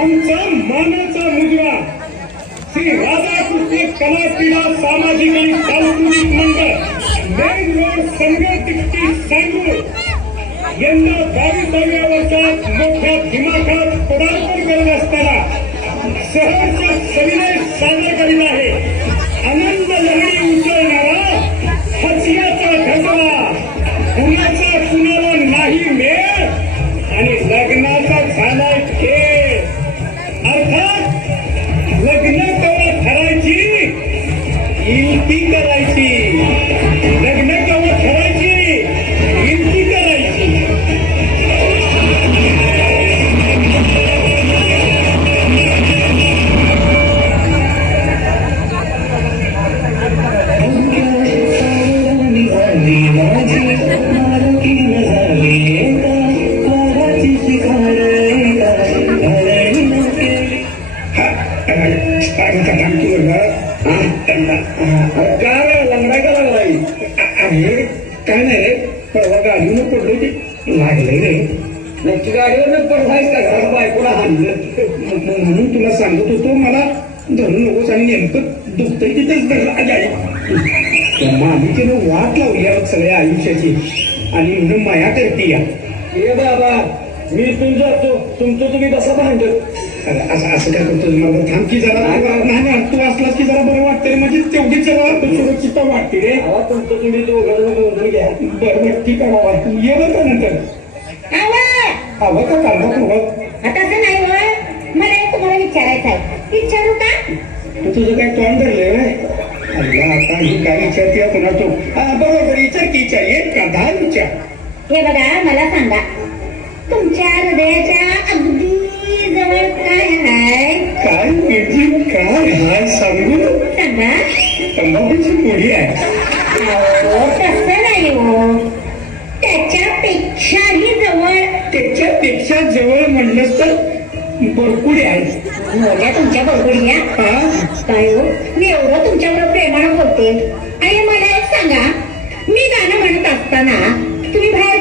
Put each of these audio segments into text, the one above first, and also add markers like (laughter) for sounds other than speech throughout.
आमचा मानाचा मुजरा श्री राधाकृष्ण कला क्रीडा सामाजिक आणि सांस्कृतिक मंडळ. मेन रोड संगतिकटी सांगूर यंदा बावीसाव्या वर्षात मोठ्या दिमाखात पदार्पण करत असताना सहर्ष सविनय साजरा करीत आहे. आनंद लहरी या. ए बाबा मी इथून जातो तुमचं तुम्ही बसा भांडत. असं असं काय करतो मला थांब की जरा नाही नाही तू असलास की जरा बरं वाटतंय. म्हणजे तेवढीच जरा सुरक्षितता वाटते रे. तुमचं तुम्ही दोघं घ्या. बरं बरं ठीक आहे बाबा. ये बरं का नंतर. आवा! हवं का काढलं तू? बघ आता असं नाही मला तुम्हाला विचारायचं आहे. विचारू का? तू तुझं काय तोंड धरलंय? अरे आता ही काय विचारते पुन्हा तू बरोबर विचार की विचार. एक का दहा विचार? हे बघा मला सांगा. तुमच्या हृदयाच्या अगदी जवळ काय आहे? काय? म्हणजे काय हाय सांगू. सांगा. तंबाखूची पोळी आहे. अहो, तसं नाही हो. त्याच्यापेक्षाही जवळ. त्याच्यापेक्षा जवळ म्हणलं तर बरकुडी आहे. मोठ्या तुमच्या बरोबर या हा? काय हो? मी एवढं तुमच्याबरोबर प्रेमानं बोलते. आणि मला एक सांगा. मी गाणं म्हणत असताना तुम्ही बाहेर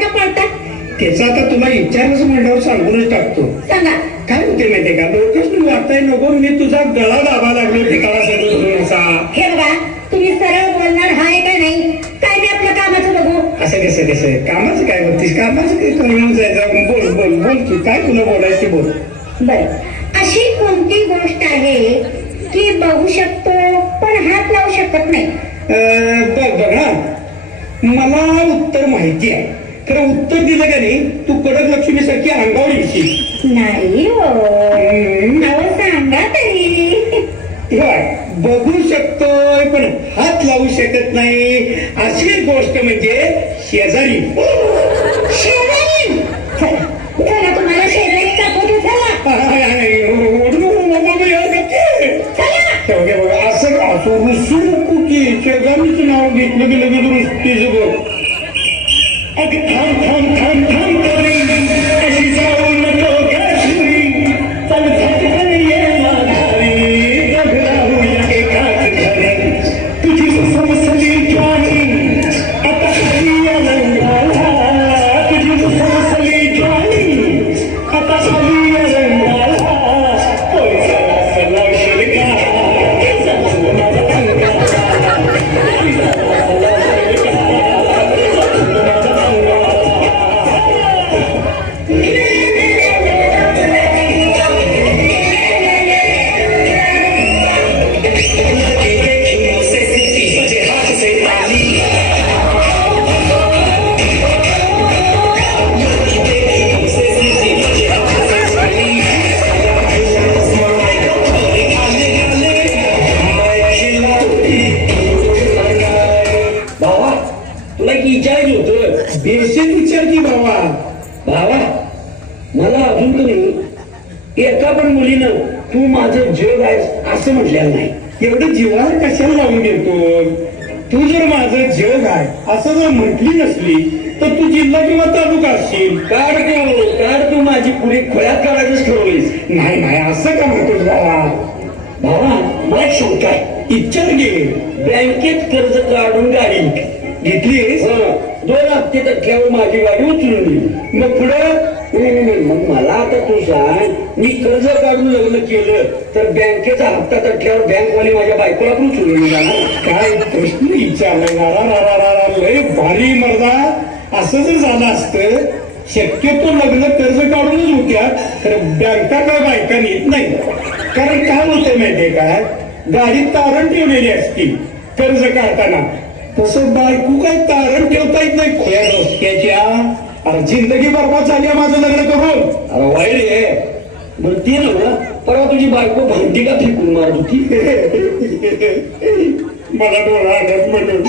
त्याचा आता तुला विचारच म्हणल्यावर सांगूनच टाकतो. सांगा. काय होते माहितीये का? लोकच तू वाटताय नको मी तुझा गळा दाबा लागलो हे बघा तुम्ही सरळ बोलणार हाय का नाही? काय मी आपलं कामाचं बघू? असं कसं कसं? कामाचं काय बघतीस? कामाचं काय करून जायचं बोल बोल बोल की काय तुला बोलायची बोल. बर. अशी कोणती गोष्ट आहे की बघू शकतो पण हात लावू शकत नाही? अं, बघ बघ हा. मला उत्तर माहिती आहे. खरं उत्तर दिलं का नाही? तू कडक लक्ष्मी सारखी अंगावर येशील. नाही हो. सांगा तरी. बघू शकतोय पण हात लावू शकत नाही. अशी गोष्ट म्हणजे शेजारी. शेजारी? बेसिक विचार की बाबा भावा मला अजून तरी एका पण मुलीनं तू माझं जग आहेस असं म्हटलेलं नाही. एवढं जीवाला कशाला लावून देतो तू जर माझं जग आहे असं जर म्हटली नसली तर तू जिल्हा किंवा तालुका असशील. काढ तू काढ तू माझी पुढे खोळ्यात काढायचंच ठरवलीस. नाही नाही असं का म्हणतोस बाबा भावा मला शंका आहे. इच्छाच घे बँकेत कर्ज काढून गाडी. घेतलीस? हं, दोन हप्ते टक्क्यावर माझी गाडी उचलून मग पुढं? मग मला आता तू सांग. मी कर्ज काढून लग्न केलं तर बँकेचा हप्ता तटल्यावर बँकवाली माझ्या बायकोला पण उचलून जाणार. काय प्रश्न विचारलाय? लय भारी मर्दा. असं जर झालं असतं शक्यतो लग्न कर्ज काढूनच होत्या तर बँका काय बायका नेत नाही कारण काय होतं माहितीये काय गाडीत तारण ठेवलेली असती कर्ज काढताना. तसं बायको काय तारण ठेवता येत नाही. खोया रस्त्याच्या अरे जिंदगी बरबाद झाली आहे माझं लग्न करून. अरे वाईट आहे. बरं ते ना परवा तुझी बायको भांडी का फेकून मारत होती. मला डोळा म्हणून.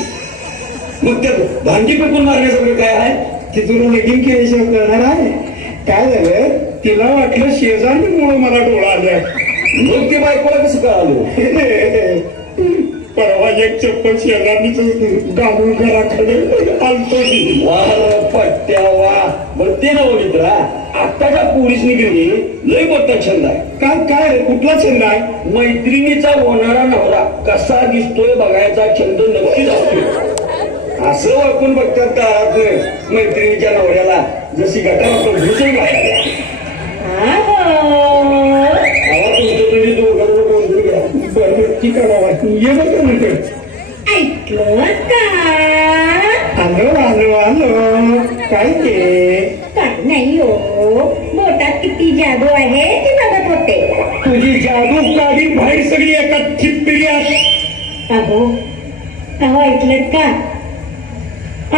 मग ते भांडी फेकून मारण्यासारखं काय आहे? ती तुला लगीन केल्याशिवाय करणार आहे. काय झालं? तिला वाटलं शेजारीमुळे मला डोळा आलाय. मग ते बायकोला कसं कळालं? परवा एक चप्पल शेजारीच घालून घराकडे आलतो मी वा पट्ट्या वा बरं ते नव मित्रा आत्ताच्या पोलीस निघणे लय मोठा छंद आहे. काय काय रे? कुठला छंद आहे? मैत्रिणीचा होणारा नवरा कसा दिसतोय बघायचा छंद नक्कीच असतो असं वाकून बघतात का आज मैत्रिणीच्या नवऱ्याला? जशी गटारात घुसून बाहेर ठीक आहे बाबा ये बघ म्हणते ऐकलं का आलो आलो आलो काय ते काय नाही हो बोटात किती जादू आहे ते बघत होते तुझी जादू काढी बाहेर सगळी एका अहो अहो ऐकलं का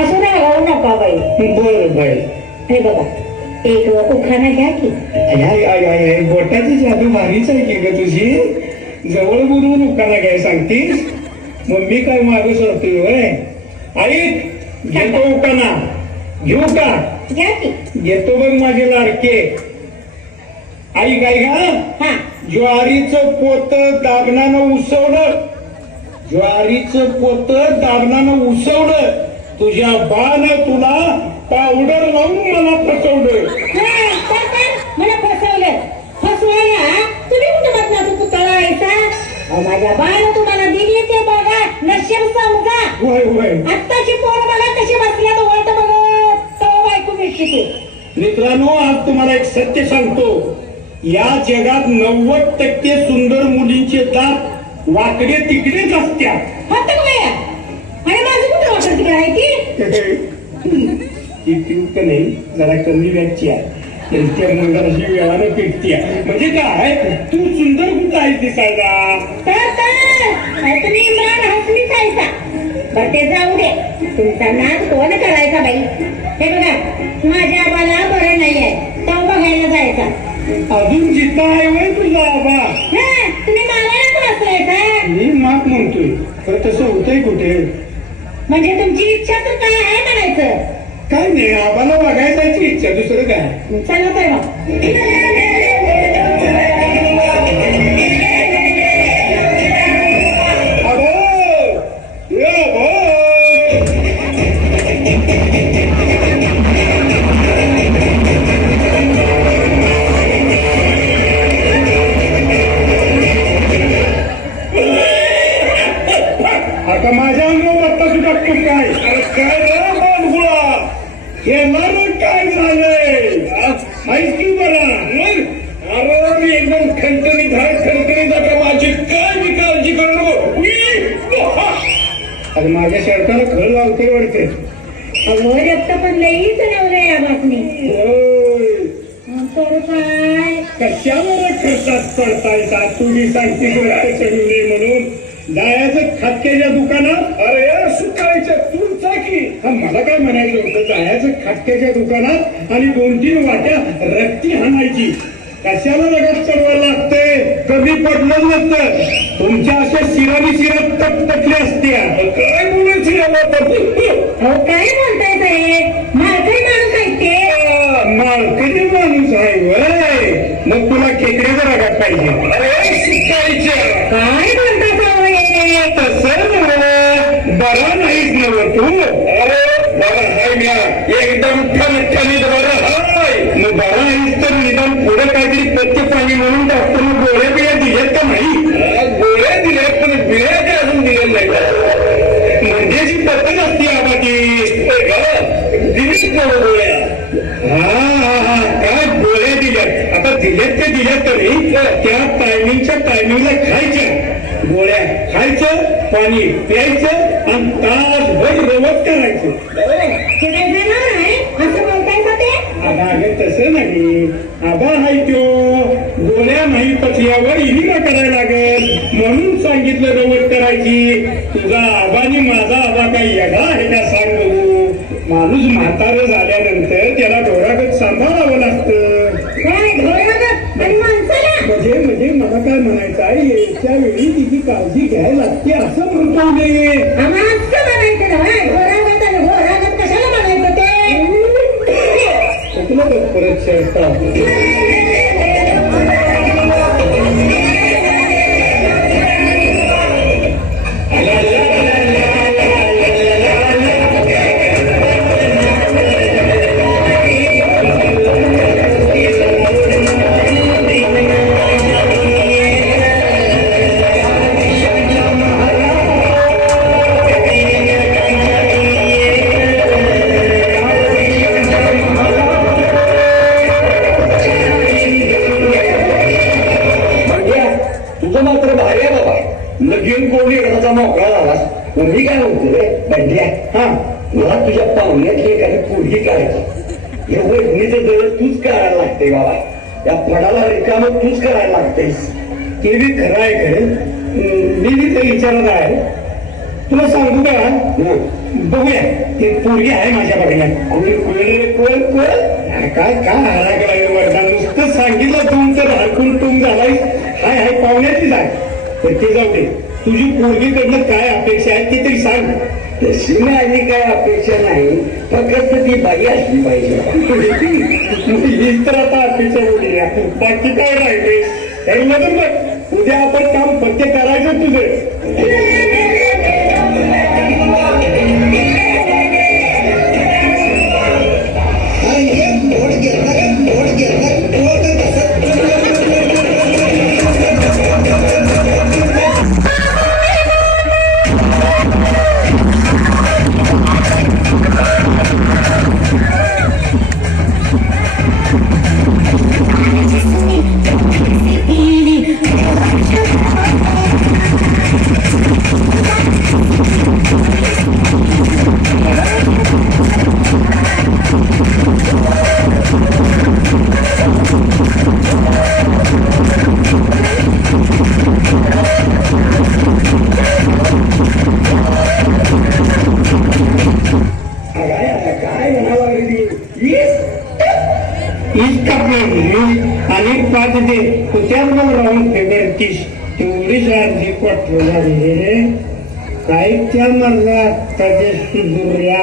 असं रागावू नका बाई बर बाई हे बघा एक उखाणा घ्या की बोटाची जादू भारीच आहे की ग तुझी जवळ बोलवून उकाला काय सांगतीस? मम्मी काय मागे होय? ऐक घेतो उकाना घेऊ का? घेतो बघ माझे लाडके. आई काय का हा. ज्वारीचं पोत दाबनानं उसवलं ज्वारीचं पोत दाबनानं उसवलं तुझ्या बानं तुला पावडर लावून मला फसवलं. मला फसवलं. फसवायला तुम्ही कुठं बदनाचा पुतळा यायचा. अहो, माझ्या बाळ तुम्हाला दिली ते बघा. नशीब समजा. होय होय. आत्ताची पोर बघा कशी बसल्या तो वाट बघत. तो बायको भेटते मित्रांनो आज तुम्हाला एक सत्य सांगतो. या जगात नव्वद टक्के सुंदर मुलींचे दात वाकडे तिकडेच असत्या. आणि माझं कुठं वाटत तिकडे आहे की ती (laughs) ट्यूब का नाही जरा कमी व्याजची आहे. त्या मुलाची वेळानं पेटती म्हणजे काय? तू सुंदर कुठं आहे दिसायला? तुम्ही इम्रान हसमी खायचा बरं ते जाऊ दे. तुमचा नाच कोण करायचा बाई? हे बघा माझ्या आबाला बरं नाही आहे तो बघायला जायचा. अजून जिथं आहे वय तुझा आबा. हा तुम्ही मला वाचलायचा मी माफ म्हणतोय. तर तसं होतंय कुठे? म्हणजे तुमची इच्छा तर काय आहे म्हणायचं? काय नाही आम्हाला बघायला इच्छा दुसरं काय? चला आहे ना खाटक्याच्या दुकानात? अरे या सुकाळीच्या तुमचा की? हा मला काय म्हणायचं होतं? जायचं खाटक्याच्या दुकानात आणि दोन तीन वाट्या रक्ती हाणायची. कशाला लगात चढवायला लागते कमी पडलं नसतं तुमच्या अशा शिरानी शिरा तटतटल्या असत्या. काय बोलायची अहो काय बोलताय ते? मालकरी माणूस आहे ते. मालकीची माणूस आहे वय. मग तुला खेकड्याचा रागात पाहिजे. अरे शिकायच्या काय बोलताय जावई? तसं नव्हे. बरं तू अरे हाय एकदम मग बरा आहेस तर निदान पुढे काहीतरी पथ्य पाणी म्हणून डॉक्टरने गोळ्या बिळ्या दिल्यात का नाही गोळ्या दिल्यात पण बिळ्या काय अजून दिल्या नाही म्हणजे जी पद्धत असते आबा ती दिलीच गोळ्या हा हा हा काय गोळ्या दिल्यात आता दिल्यात ते दिल्या तरी त्या टायमिंगच्या टायमिंगला खायच्या गोळ्या खायचं पाणी प्यायचं आणि तासभर रवत करायचं. ते? ते अगं तसं नाही. आबा हाय त्यो गोळ्या नाही पचल्यावर इनिमा करायला लागेल. म्हणून सांगितलं रवत करायची. तुझा आबानी माझा आबा काही येडा आहे का सांग बघू. माणूस म्हातारं झाल्यानंतर त्याला ढोरागत सांभाळावं लागतं. काय ढोरागत? म्हणजे म्हणजे मला काय म्हणायचं आहे? याच्या वेळी तिची काळजी घ्यायला लागते असं म्हणतो मी आम्हाला असं म्हणायचं ना होय? ढोरागत आणि ढोरागत कशाला म्हणायचं ते? परत शेरता आहे. तुला सांगू का? हं. बघूया. ते पोरगी आहे माझ्या बघण्यात कोणी कोण रे कोण कोण? अरे काय काय हाराग लागेल वर्धा नुसतं सांगितलं तुमचं हरकून तुम झालाय हाय हाय पाहुण्याचीच आहे तर ते जाऊ दे. तुझी पोरगीकडनं काय अपेक्षा आहे ते तरी सांग. तशी माझी काय अपेक्षा नाही फक्त ती बाई असली पाहिजे. (laughs) हीच तर आता अपेक्षा बोली बाकी काय राहिले उद्या आपण काम पत्ते करायचं तुझं. सुधुर्या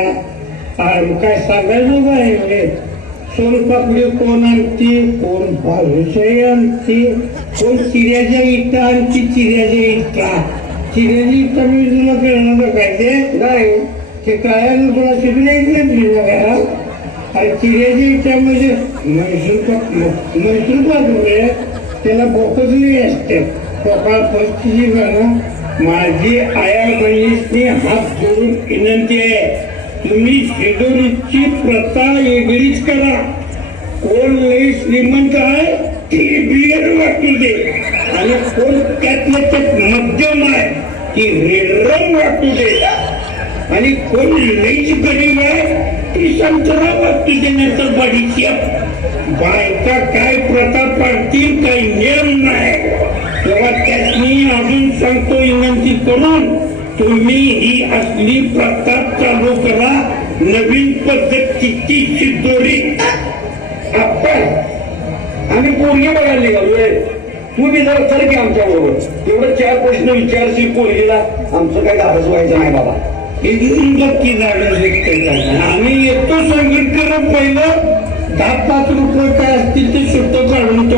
आणि काय सांगायचं काय एवढे सोनपापडी कोण आणते कोण भालुशाही आणते कोण चिऱ्याच्या इटा आणते चिऱ्याच्या इटा चिऱ्याची इटा मी तुला कळणार काय ते नाही ते काय तुला शिकले घरा आणि चिऱ्याच्या इट्यामध्ये म्हैसूर पाक म्हैसूर पाकडे त्याला बोकजली असते पोकाळ पस्तीची गाणं माझी आया बहिणीसनी हात जोडून विनंती आहे तुम्ही शेदोरीची प्रथा वेगळीच करा. कोण लई श्रीमंत आहे ती बियर वाटू दे. आणि कोण त्यातलं त्यात मध्यम आहे ती रेडरम वाटू दे. आणि कोण लईच गरीब आहे ती संतरा वाटू देण्याचं बडीची बायका काय प्रथा पाडतील काही नियम नाही. तेव्हा त्यातनी अजून सांगतो विनंती करून तुम्ही ही असली प्रथा चालू करा. नवीन पद्धतीची चितोरी आपण आम्ही पोरगी बघायला निघालोय तुम्ही बी जरा चल की आमच्या बरोबर एवढं चार प्रश्न विचारशील पोरगीला. आमचं काय धाडस व्हायचं नाही बाबा. नक्की झाडं विकते आम्ही येतो संगीत करत पहिलं. दहा पाच रुपये काय असतील ते सुट्ट काढून तो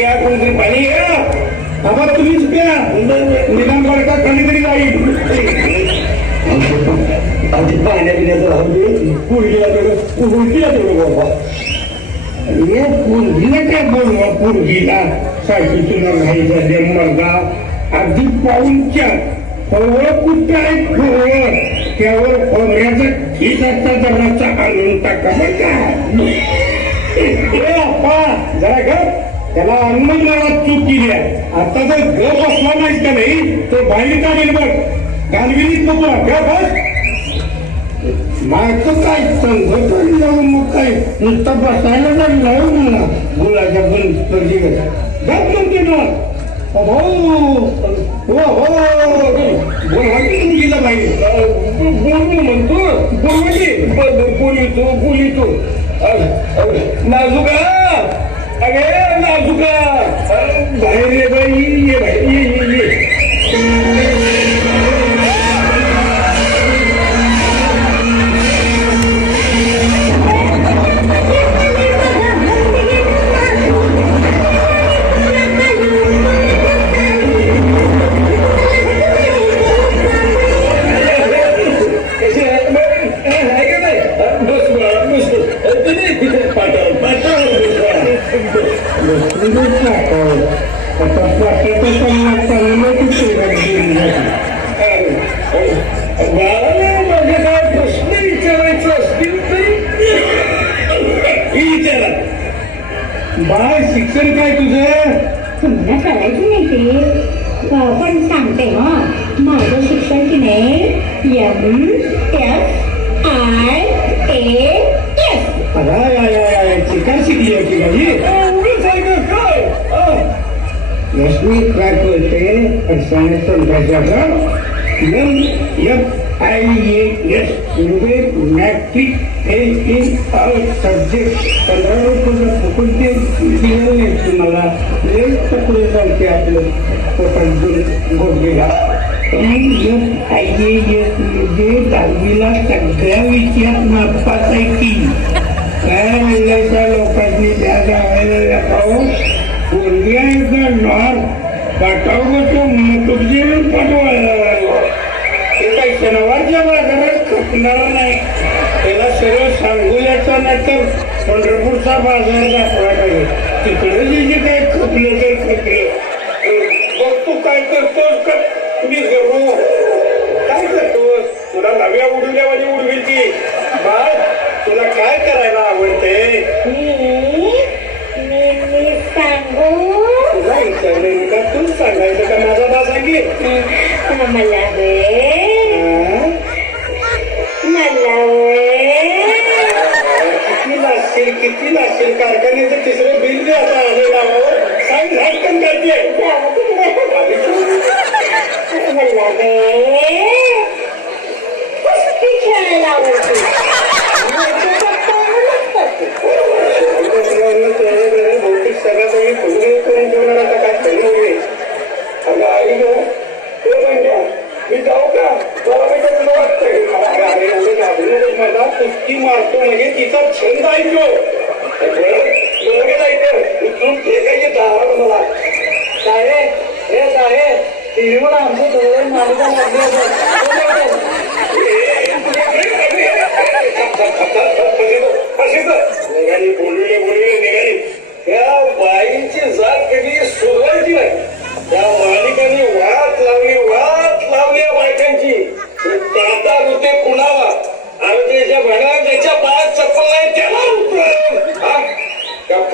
पाणी पाणी या कोणतरी खाली तरी जाईल. पाण्या पिण्याचं राहून बाबा. हे पुरगीला काय बोलवा पुरगीला झाली. मर्दा अगदी पाऊनच्या फळवळ कुठं आहे फळवळ त्यावर खोबऱ्याचा खीस असता जराचा आणून टाका का. अप्पा जरा गप. त्याला अन्नच चूक केली आहे. आता जर गप असला नाही का नाही तो बाहेर काढेल बघ घालविलीत नको गप बस माझं काय? संघटन लावून मग काय? नुसतं बसायला तर लावू मला गुलाच्या पण स्पर्धी गप म्हणते ना हो हो हो बोला गेला बाहेर बोलू म्हणतो. बोलवायचे बोलितो बोलितो नाजुका अगे नाजुका बाहेर ये बाई ये बाई ये ये. बाळाला माझे काय प्रश्न विचारायचे असतील तरी? विचारा. बाळ शिक्षण काय तुझं? तुम्हाला करायची नाही ते. पण सांगते हा. माझं शिक्षण की नाही? M S I A S अरे आय चिकार शिकली होती माझी एवढंच आहे का काय? रश्मी काय करते संघाच्या M F I A S in matric fail in all पंधरा रुपये फुकून ते दिलं नाही तुम्हाला लई तकडे चालते आपलं. पोटात गोडगेला एफ आय ए एस म्हणजे दहावीला सगळ्या विषयात नापास आहे की काय म्हणलं लोकांनी? त्या गावाला पाहून पूर्वी नॉर्थ पाठवतो पाठवायला. शनिवारच्या बाजारात खपणार नाही. त्याला सरळ सांगोल्याचा नाही तर पंढरपूरचा बाजार दाखवायला पाहिजे. तिकडे जे जे काय खपलं तर खपलं. बघ तू काय करतोस का? मी करू काय करतोस? तुला नव्या उडवल्या म्हणजे उडवी ती. बाळ तुला काय करायला आवडते? तुला विचारलं का तू सांगायचं का? माझा बा सांगे मला मला किती लागतील किती लागतील कारखान्याचं तिसरं बिल दे आता आलं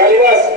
त्या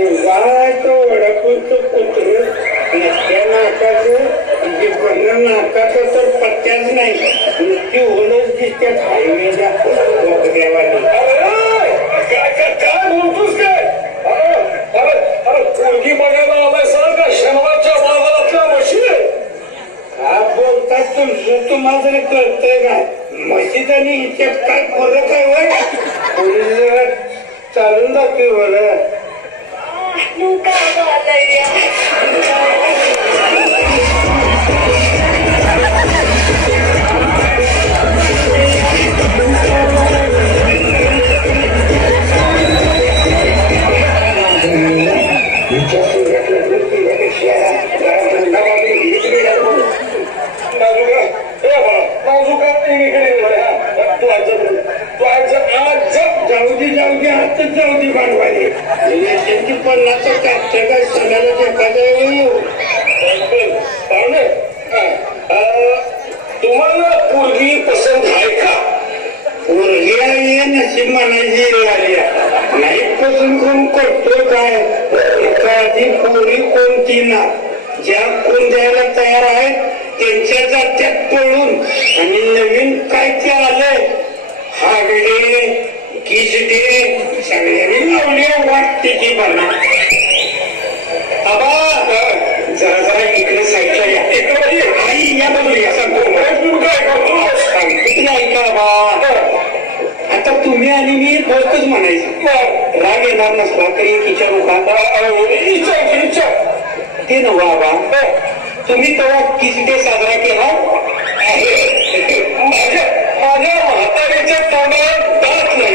आहे तो वडापूरचं कुत्र नसत्या नाकाचं जे बन नाकाचं तर पत्त्याच नाही. नुसती ओळख दिसत्यात हायवेला अरे काय काय काय बोलतोस काय अरे अरे पोरगी बघायला आलाय सर का शनिवारच्या बाजारातल्या म्हशी हा बोलतात तुमचं तुम्हाला जरी कळतंय का? मशीद आणि हिच्यात काय फरक आहे वय? (laughs) चालून जातोय बरं. जाऊ दे जाऊ दे आताच जाऊ दे बांधवाले इलेक्शनची पन्नास टक्के काय सणाला देखायला येऊ तुम्हाला पोरगी पसंत आहे का पोरगी आहे नशीब म्हणायची आली नाही पसंत करून करतो काय एखादी पोरी कोणती ना ज्या कोण द्यायला तयार आहेत त्यांच्या जात्यात पळून आणि नवीन काय ते आलंय हागडे सगळ्यांनी लावली वाटते की बना आबा जरा जरा इकडे साईडला या. आई या या सांगतो बा आता तुम्ही आणि मी म्हणायचं. राग येणार नसला तरी तिच्या मुखात ते नव्हा बाबा तुम्ही तेव्हा किस डे साजरा केला माझ्या म्हातारीच्या तोंडावर दात दात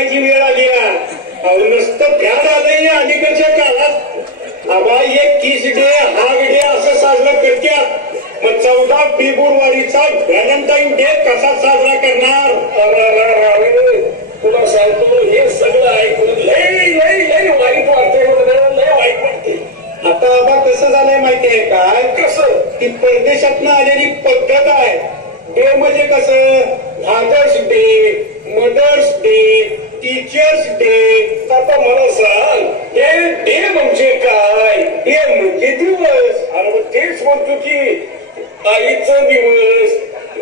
म्हणायची वेळ आली हा. नुसतं ध्यान आलंय अलीकडच्या काळात. आबा एक किस डे हाग डे असं साजरा करत्यात मग चौदा फेब्रुवारीचा व्हॅलेंटाईन डे कसा साजरा करणार? तुला सांगतो हे सगळं ऐकून लय लय लय वाईट वाटते लय वाईट वाटते आता आबा कसं झालंय माहितीये काय कसं? की परदेशातनं आलेली पद्धत आहे. डे म्हणजे कसं? Father's day. Mother's day teachers' day आता मला सांग हे डे म्हणजे काय? हे म्हणजे दिवस. अरे तेच म्हणतो की आईचा दिवस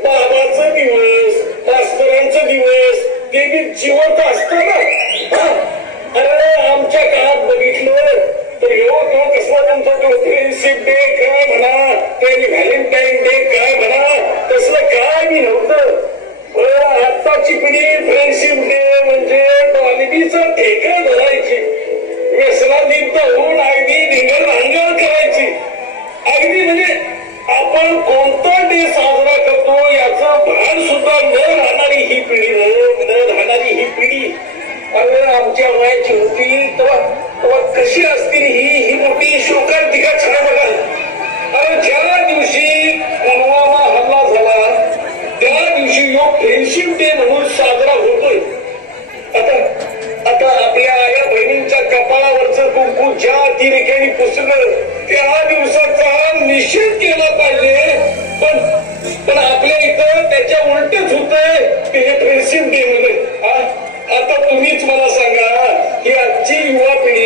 बाबाचा दिवस मास्तरांचा दिवस ते बी जिवंत असतं ना अरे आमच्या काळात बघितलं तर यो तो कसला तुमचा तो फ्रेंडशिप डे काय म्हणा? त्यांनी व्हॅलेंटाईन डे काय म्हणा? तसलं काय बी नव्हतं. बरं, आत्ताची पिढी पण आपल्या इथं त्याच्या उलटच होत की हे ड्रेसिंग गेम म्हणून आता तुम्हीच मला सांगा की आजची युवा पिढी